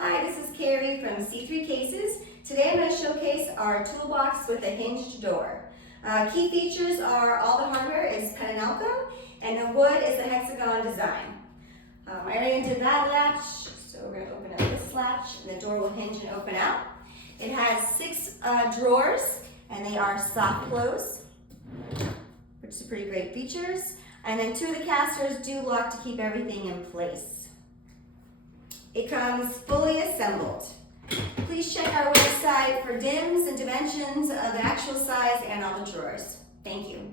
Hi, this is Carrie from C3 Cases. Today I'm going to showcase our toolbox with a hinged door. Key features are all the hardware is Penn Elcom, and the wood is the hexagon design. I already did that latch, so we're going to open up this latch, and the door will hinge and open out. It has 6 drawers, and they are soft close, which is pretty great features. And then 2 of the casters do lock to keep everything in place. It comes fully assembled. Please check our website for dims and dimensions of the actual size and all the drawers. Thank you.